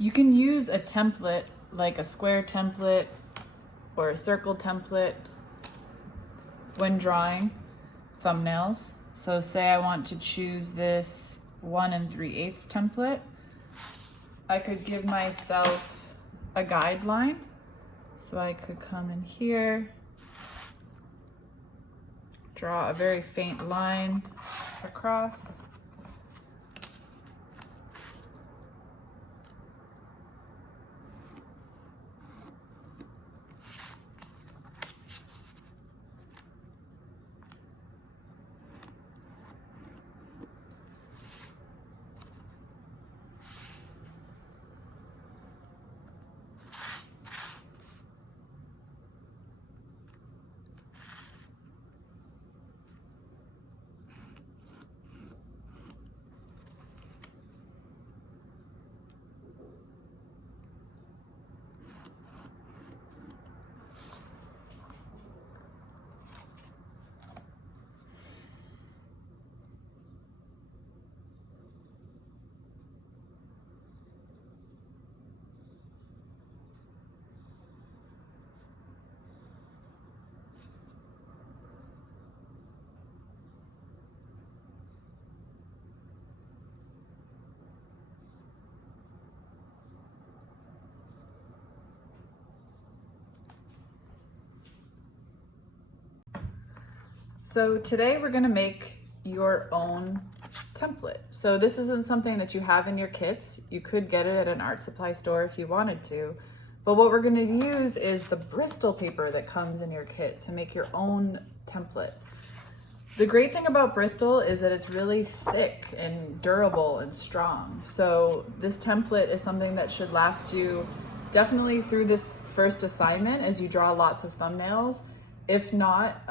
You can use a template like a square template or a circle template when drawing thumbnails. So say I want to choose this 1 3/8 template. I could give myself a guideline. So I could come in here, draw a very faint line across. So today we're gonna make your own template. So this isn't something that you have in your kits. You could get it at an art supply store if you wanted to. But what we're gonna use is the Bristol paper that comes in your kit to make your own template. The great thing about Bristol is that it's really thick and durable and strong. So this template is something that should last you definitely through this first assignment as you draw lots of thumbnails. If not,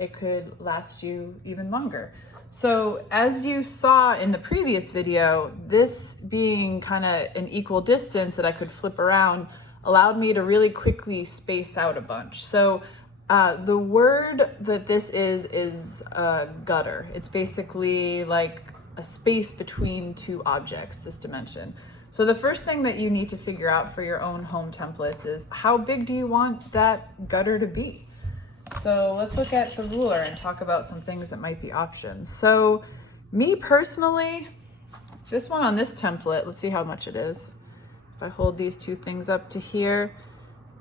it could last you even longer. So as you saw in the previous video, this being kind of an equal distance that I could flip around allowed me to really quickly space out a bunch. So the word that this is gutter. It's basically like a space between two objects, this dimension. So the first thing that you need to figure out for your own home templates is how big do you want that gutter to be? So let's look at the ruler and talk about some things that might be options. So me personally, this one on this template, let's see how much it is. If I hold these two things up to here,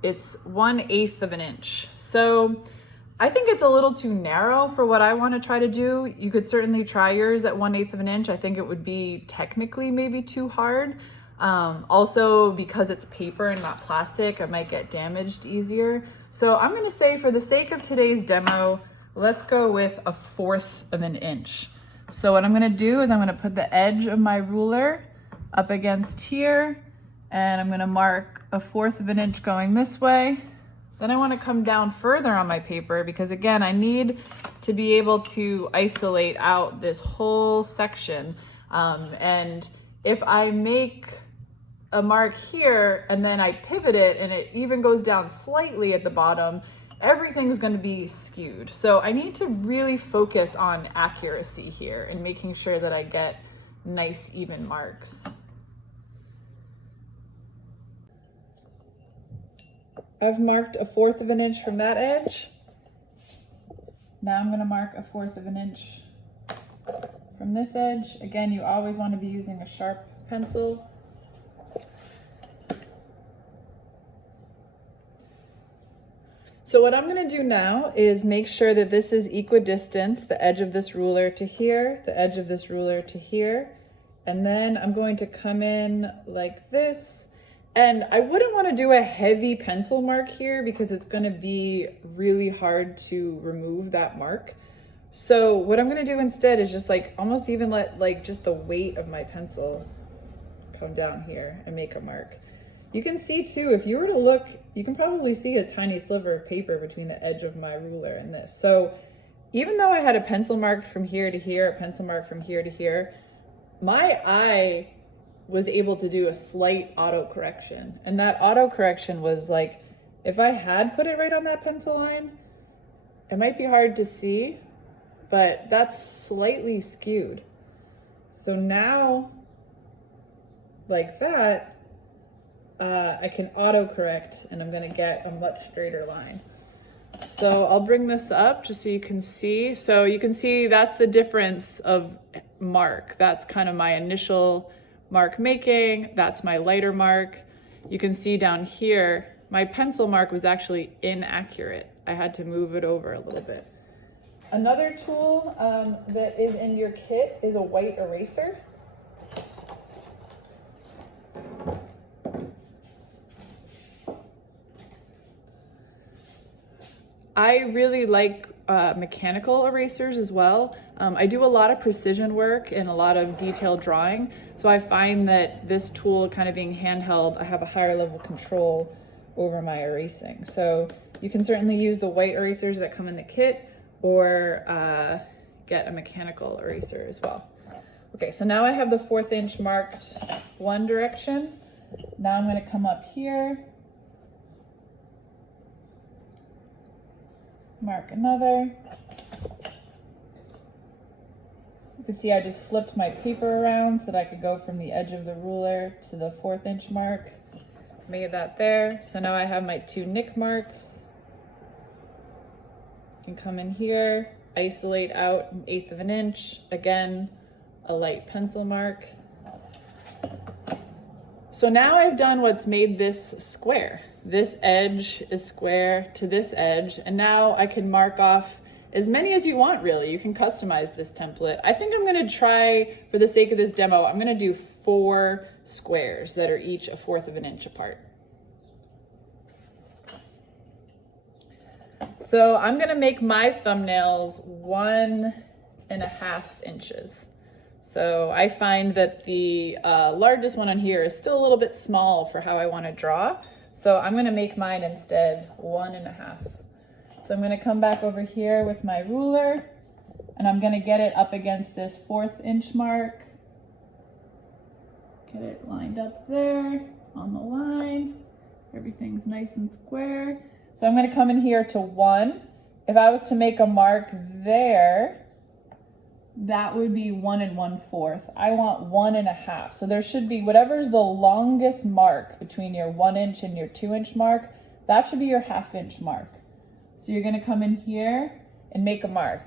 it's 1/8 of an inch. So I think it's a little too narrow for what I want to try to do. You could certainly try yours at 1/8 of an inch. I think it would be technically maybe too hard. Also, because it's paper and not plastic, it might get damaged easier. So I'm going to say for the sake of today's demo, let's go with 1/4 of an inch. So what I'm going to do is I'm going to put the edge of my ruler up against here, and I'm going to mark 1/4 of an inch going this way. Then I want to come down further on my paper because again, I need to be able to isolate out this whole section. And if I make a mark here and then I pivot it and it even goes down slightly at the bottom, everything's going to be skewed. So I need to really focus on accuracy here and making sure that I get nice even marks. I've marked 1/4 of an inch from that edge. Now I'm going to mark 1/4 of an inch from this edge. Again, you always want to be using a sharp pencil. So what I'm going to do now is make sure that this is equidistant, the edge of this ruler to here, the edge of this ruler to here. And then I'm going to come in like this. And I wouldn't want to do a heavy pencil mark here because it's going to be really hard to remove that mark. So what I'm going to do instead is just like almost even let like just the weight of my pencil come down here and make a mark. You can see too, if you were to look, you can probably see a tiny sliver of paper between the edge of my ruler and this. So even though I had a pencil marked from here to here, a pencil mark from here to here, my eye was able to do a slight auto correction. And that auto correction was like, if I had put it right on that pencil line, it might be hard to see, but that's slightly skewed. So now, like that, I can autocorrect and I'm gonna get a much straighter line. So I'll bring this up just so you can see. So you can see that's the difference of mark. That's kind of my initial mark making. That's my lighter mark. You can see down here, my pencil mark was actually inaccurate. I had to move it over a little bit. Another tool that is in your kit is a white eraser. I really like mechanical erasers as well. I do a lot of precision work and a lot of detailed drawing, so I find that this tool kind of being handheld, I have a higher level of control over my erasing. So you can certainly use the white erasers that come in the kit or get a mechanical eraser as well. Okay, so now I have the 1/4 inch marked one direction. Now I'm going to come up here, mark another. You can see I just flipped my paper around so that I could go from the edge of the ruler to the 1/4 inch mark. Made that there. So now I have my 2 nick marks. You can come in here, isolate out 1/8 of an inch. Again, a light pencil mark. So now I've done what's made this square. This edge is square to this edge, and now I can mark off as many as you want, really. You can customize this template. I think I'm gonna try, for the sake of this demo, I'm gonna do 4 squares that are each 1/4 of an inch apart. So I'm gonna make my thumbnails 1.5 inches. So I find that the largest one on here is still a little bit small for how I want to draw. So I'm going to make mine instead 1.5. So I'm going to come back over here with my ruler and I'm going to get it up against this 1/4 inch mark. Get it lined up there on the line. Everything's nice and square. So I'm going to come in here to 1. If I was to make a mark there, that would be 1 1/4. I want 1.5. So there should be whatever's the longest mark between your 1 inch and your 2 inch mark, that should be your 1/2 inch mark. So you're gonna come in here and make a mark.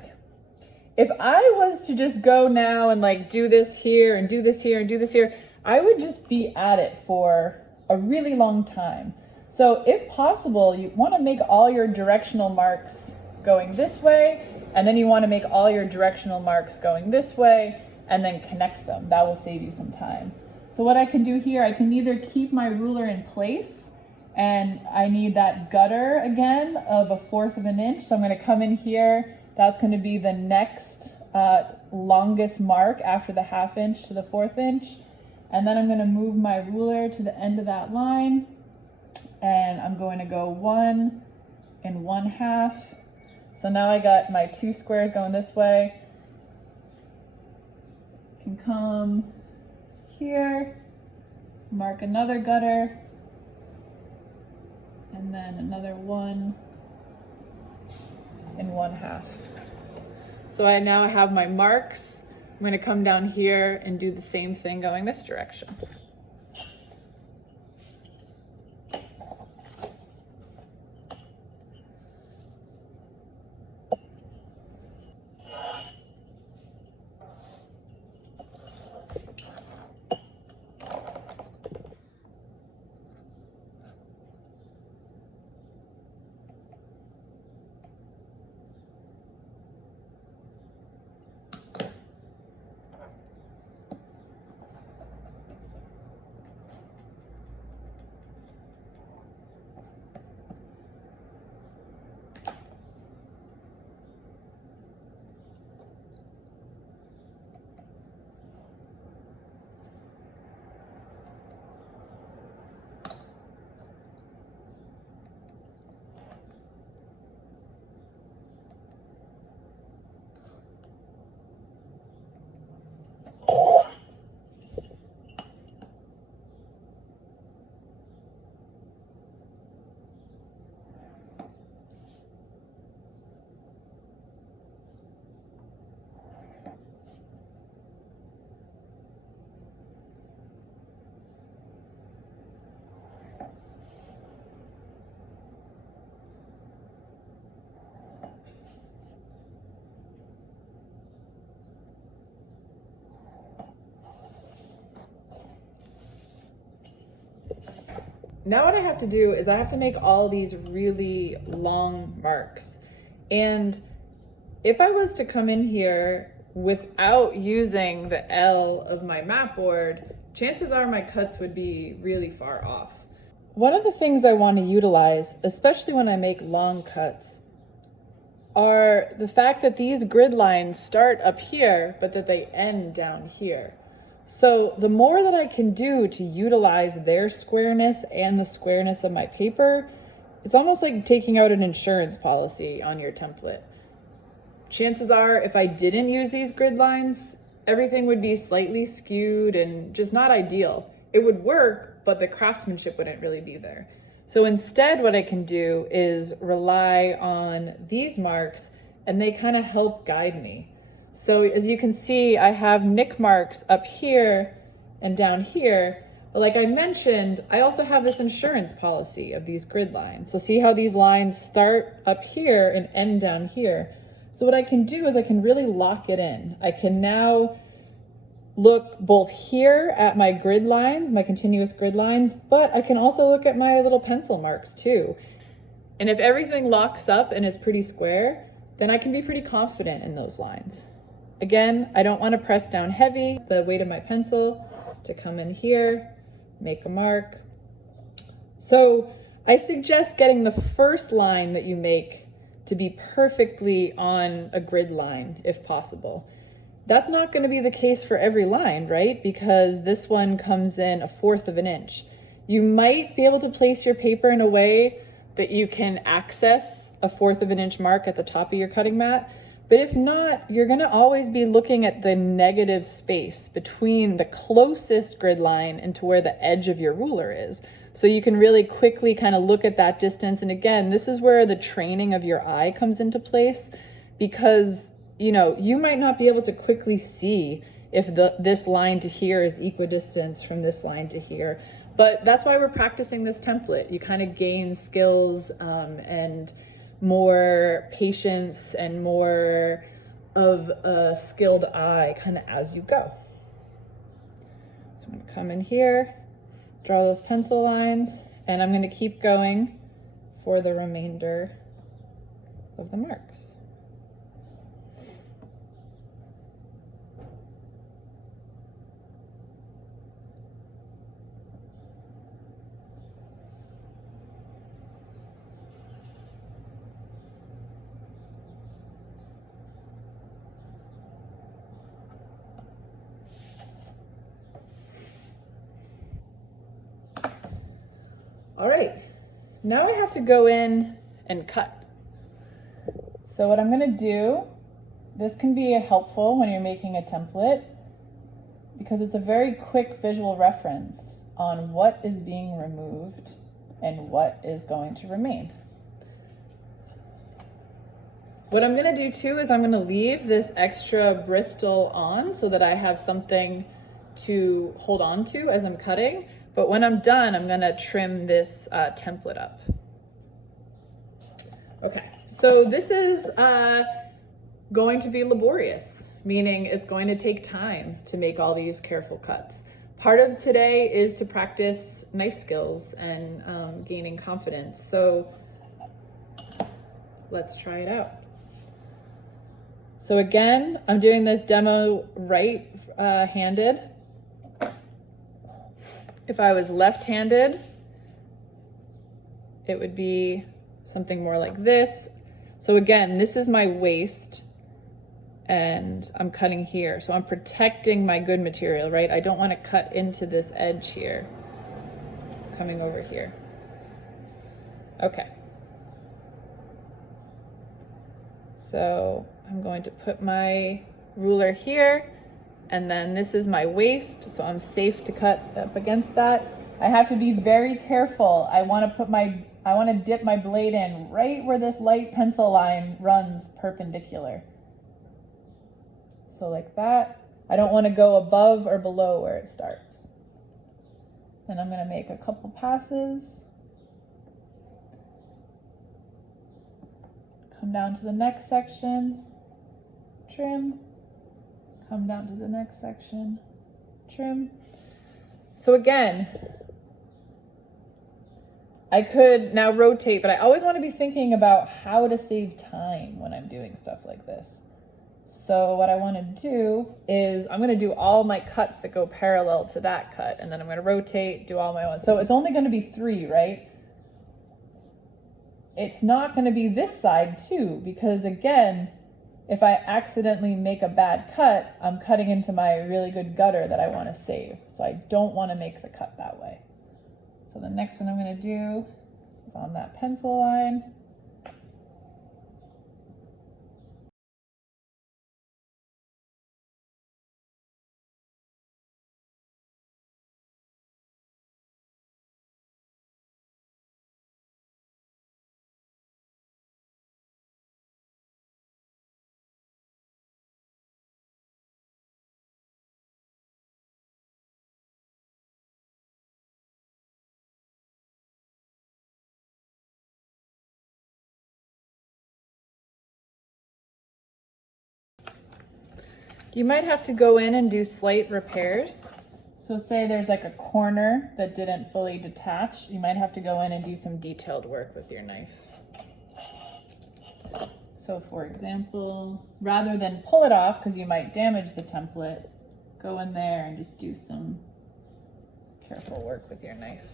If I was to just go now and like do this here and do this here and do this here, I would just be at it for a really long time. So if possible, you wanna make all your directional marks going this way, and then you want to make all your directional marks going this way and then connect them. That will save you some time. So what I can do here, I can either keep my ruler in place, and I need that gutter again of 1/4 of an inch. So I'm going to come in here. That's going to be the next longest mark after the 1/2 inch to the 1/4 inch. And then I'm going to move my ruler to the end of that line, and I'm going to go 1 1/2. So now I got my 2 squares going this way. Can come here, mark another gutter, and then another 1 1/2. So I now have my marks. I'm going to come down here and do the same thing going this direction. now what I have to do is I have to make all these really long marks. And if I was to come in here without using the L of my map board, chances are my cuts would be really far off. One of the things I want to utilize, especially when I make long cuts, are the fact that these grid lines start up here, but that they end down here. So the more that I can do to utilize their squareness and the squareness of my paper, it's almost like taking out an insurance policy on your template. Chances are, if I didn't use these grid lines, everything would be slightly skewed and just not ideal. It would work, but the craftsmanship wouldn't really be there. So instead, what I can do is rely on these marks, and they kind of help guide me. So as you can see, I have nick marks up here and down here. But like I mentioned, I also have this insurance policy of these grid lines. So see how these lines start up here and end down here. So what I can do is I can really lock it in. I can now look both here at my grid lines, my continuous grid lines, but I can also look at my little pencil marks too. And if everything locks up and is pretty square, then I can be pretty confident in those lines. Again, I don't want to press down heavy the weight of my pencil to come in here, make a mark. So I suggest getting the first line that you make to be perfectly on a grid line if possible. That's not going to be the case for every line, right? Because this one comes in 1/4 of an inch. You might be able to place your paper in a way that you can access a 1/4 of an inch mark at the top of your cutting mat. But if not, you're going to always be looking at the negative space between the closest grid line and to where the edge of your ruler is. So you can really quickly kind of look at that distance. And again, this is where the training of your eye comes into place, because you might not be able to quickly see if this line to here is equidistant from this line to here. But that's why we're practicing this template. You kind of gain skills and more patience and more of a skilled eye kind of as you go. So I'm going to come in here, draw those pencil lines, and I'm going to keep going for the remainder of the marks. All right, now I have to go in and cut. So what I'm gonna do, this can be helpful when you're making a template because it's a very quick visual reference on what is being removed and what is going to remain. What I'm gonna do too is I'm gonna leave this extra Bristol on so that I have something to hold on to as I'm cutting. But when I'm done, I'm gonna trim this template up. Okay, so this is going to be laborious, meaning it's going to take time to make all these careful cuts. Part of today is to practice knife skills and gaining confidence. So let's try it out. So again, I'm doing this demo right-handed. If I was left-handed, it would be something more like this. So again, this is my waist and I'm cutting here. So I'm protecting my good material, right? I don't want to cut into this edge here, coming over here. Okay. So I'm going to put my ruler here, and then this is my waist, so I'm safe to cut up against that. I have to be very careful. I want to dip my blade in right where this light pencil line runs perpendicular. So like that. I don't want to go above or below where it starts. Then I'm going to make a couple passes. Come down to the next section, trim. Come down to the next section, trim. So again, I could now rotate, but I always want to be thinking about how to save time when I'm doing stuff like this. So what I want to do is I'm going to do all my cuts that go parallel to that cut, and then I'm going to rotate, do all my ones. So it's only going to be 3, right? It's not going to be this side too, because again, if I accidentally make a bad cut, I'm cutting into my really good gutter that I want to save. So I don't want to make the cut that way. So the next one I'm going to do is on that pencil line. You might have to go in and do slight repairs. So say there's like a corner that didn't fully detach, you might have to go in and do some detailed work with your knife. So for example, rather than pull it off because you might damage the template, go in there and just do some careful work with your knife.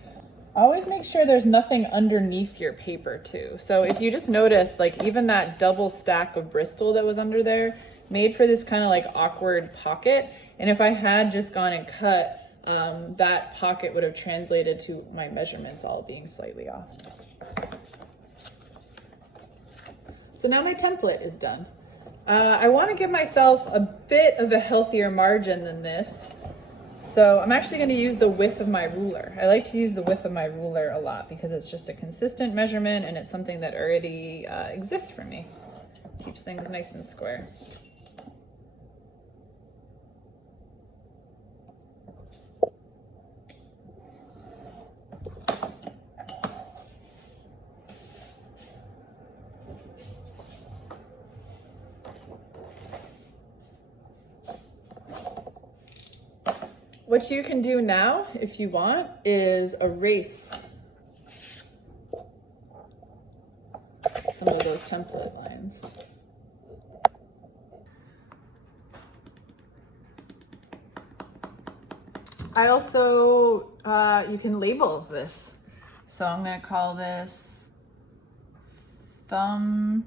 Always make sure there's nothing underneath your paper too. So if you just notice, like even that double stack of Bristol that was under there made for this kind of like awkward pocket. And if I had just gone and cut, that pocket would have translated to my measurements all being slightly off. So now my template is done. I want to give myself a bit of a healthier margin than this. So I'm actually going to use the width of my ruler. I like to use the width of my ruler a lot because it's just a consistent measurement and it's something that already exists for me. Keeps things nice and square. What you can do now, if you want, is erase some of those template lines. I also, you can label this. So I'm going to call this thumbnails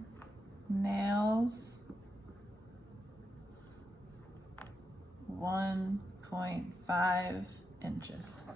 1.5 inches.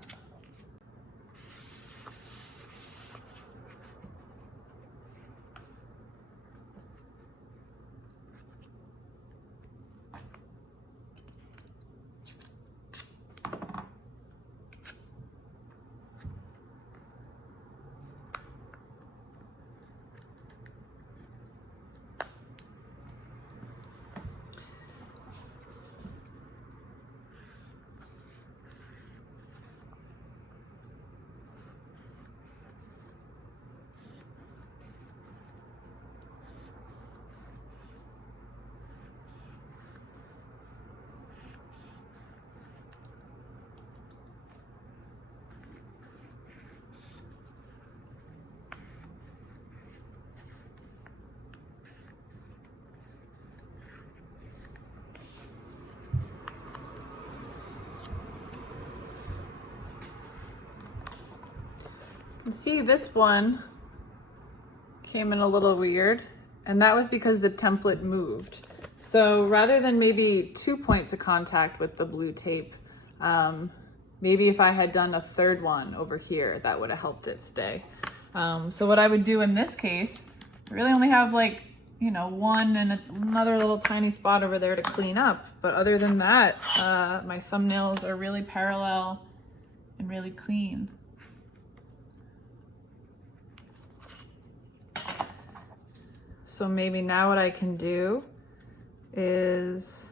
See, this one came in a little weird, and that was because the template moved. So rather than maybe 2 points of contact with the blue tape, maybe if I had done a third one over here, that would have helped it stay. So what I would do in this case, I really only have like, you know, one and another little tiny spot over there to clean up. But other than that, my thumbnails are really parallel and really clean. So maybe now what I can do is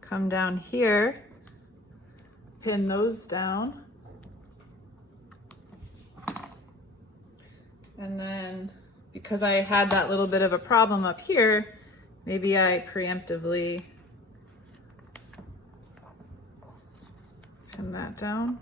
come down here, pin those down, and then because I had that little bit of a problem up here, maybe I preemptively pin that down.